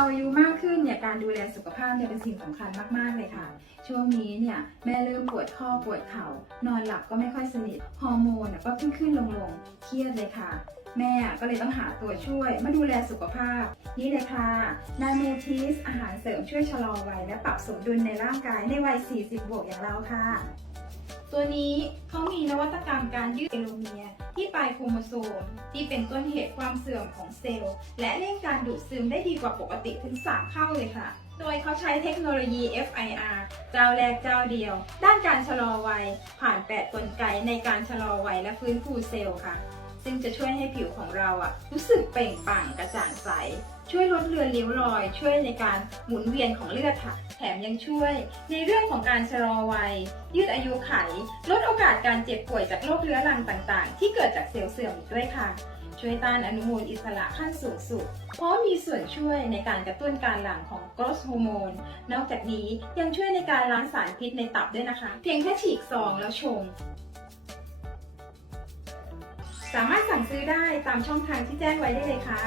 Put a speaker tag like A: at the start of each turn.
A: เราอายุมากขึ้นเนี่ยการดูแลสุขภาพเนี่ยเป็นสิ่งสำคัญมากๆเลยค่ะ ช่วงนี้เนี่ยแม่เริ่มปวดข้อปวดเข่านอนหลับก็ไม่ค่อยสนิทฮอร์โมนก็ขึ้นขึ้นลงลงเครียดเลยค่ะ แม่ก็เลยต้องหาตัวช่วยมาดูแลสุขภาพ นี่เลยค่ะนาเมทิสอาหารเสริมช่วยชะลอวัยและปรับสมดุลในร่างกายในวัย 40 บวกอย่างเราค่ะ ตัวนี้เขามี วัตกรรมการยืดเอโลเมียร์ที่ปลายโครโมโซม ที่เป็นต้นเหตุความเสื่อมของเซลล์ และเร่งการดูดซึมได้ดีกว่าปกติถึง 3 เท่าเลยค่ะ โดยเขาใช้เทคโนโลยี FIR เจ้าแรกเจ้าเดียว ด้านการชะลอวัยผ่าน 8 กลไกในการชะลอวัยและฟื้นฟูเซลล์ค่ะ ซึ่งจะช่วยให้ผิวของเราอะรู้สึกเปล่งปลั่งกระจ่างใส ช่วยลดเลือนริ้วรอย ช่วยในการหมุนเวียนของเลือดค่ะ แถมยังช่วย ในเรื่องของการชะลอวัย ยืดอายุไข ลดโอกาสการเจ็บป่วยจากโรคเรื้อรังต่างๆ ที่เกิดจากเซลล์เสื่อมด้วยค่ะช่วยต้านอนุมูลอิสระขั้นสูงสุด เพราะมีส่วนช่วยในการกระตุ้นการหลั่งของโกรทฮอร์โมน นอกจากนี้ยังช่วยในการล้างสารพิษในตับด้วยนะคะ เพียงแค่ฉีกซองแล้วชง สามารถสั่งซื้อได้ตามช่องทางที่แจ้งไว้ได้เลยค่ะ